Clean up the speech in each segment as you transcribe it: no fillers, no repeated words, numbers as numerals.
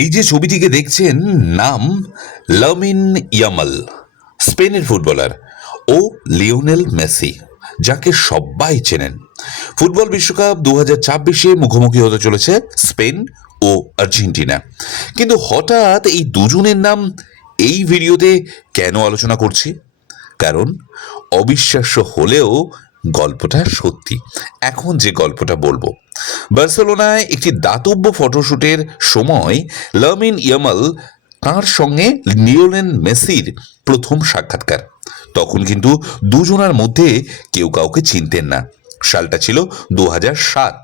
এই যে ছবিটিকে দেখছেন, নাম লামিন ইয়ামাল, স্পেনের ফুটবলার, ও লিওনেল মেসি, যাকে সবাই চেনেন। ফুটবল বিশ্বকাপ 2026-এ মুখোমুখি হতে চলেছে স্পেন ও আর্জেন্টিনা। কিন্তু হঠাৎ এই দুজনের নাম এই ভিডিওতে কেন আলোচনা করছি? কারণ অবিশ্বাস্য হলেও গল্পটা সত্যি। এখন যে গল্পটা বলবো, বার্সেলোনায় একটি দাতব্য ফটোশ্যুটের সময় লামিন ইয়ামাল তাঁর সঙ্গে লিওনেল মেসির প্রথম সাক্ষাৎকার। তখন কিন্তু দুজনার মধ্যে কেউ কাউকে চিনতেন না। সালটা ছিল 2007।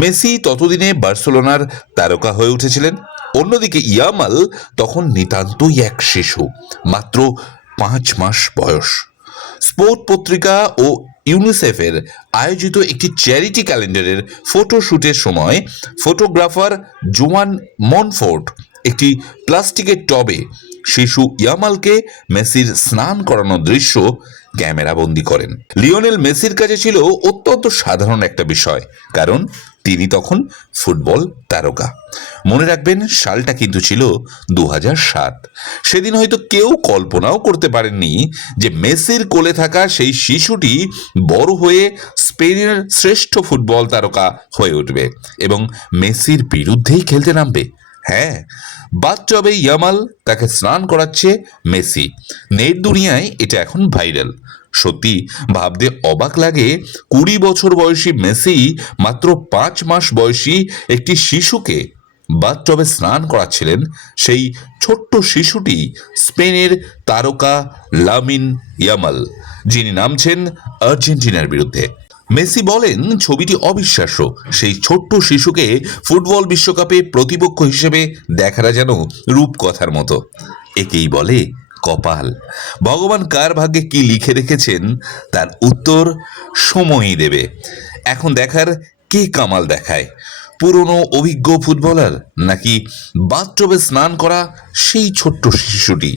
মেসি ততদিনে বার্সেলোনার তারকা হয়ে উঠেছিলেন। অন্যদিকে ইয়ামাল তখন নিতান্তই এক শিশু, মাত্র 5 মাস বয়স। স্পোর্ট পত্রিকা ও ইউনিসেফের আয়োজিত একটি চ্যারিটি ক্যালেন্ডারের ফটোশ্যুটের সময় ফটোগ্রাফার জোয়ান মনফোর্ট একটি প্লাস্টিকের টবে শিশু ইয়ামালকে মেসির স্নান করানোর দৃশ্য ক্যামেরাবন্দি করেন। লিওনেল মেসির কাছে ছিল অত্যন্ত সাধারণ একটা বিষয়, কারণ তিনি তখন ফুটবল তারকা। মনে রাখবেন, সালটা কিন্তু ছিল 2007। সেদিন হয়তো কেউ কল্পনাও করতে পারেননি যে মেসির কোলে থাকা সেই শিশুটি বড় হয়ে স্পেনের শ্রেষ্ঠ ফুটবল তারকা হয়ে উঠবে এবং মেসির বিরুদ্ধেই খেলতে নামবে। হ্যাঁ, বাথটবে ইয়ামাল তাকে স্নান করাচ্ছে মেসি। নেট দুনিয়ায় এটা এখন ভাইরাল। সত্যি ভাবতে অবাক লাগে, 20 বছর বয়সী মেসি মাত্র 5 মাস বয়সী একটি শিশুকে বাথটবে স্নান করাচ্ছিলেন। সেই ছোট্ট শিশুটি স্পেনের তারকা লামিন ইয়ামাল, যিনি নামছেন আর্জেন্টিনার বিরুদ্ধে। মেসি বলেন, ছবিটি অবিশ্বাস্য। সেই ছোট্ট শিশুকে ফুটবল বিশ্বকাপে প্রতিপক্ষ হিসেবে দেখাটা যেন রূপকথার মতো। একেই বলে কপাল। ভগবান কার ভাগ্যে কি লিখে রেখেছেন তার উত্তর সময়ই দেবে। এখন দেখার কে কামাল দেখায়, পুরনো অভিজ্ঞ ফুটবলার নাকি বাথটবে স্নান করা সেই ছোট্ট শিশুটি।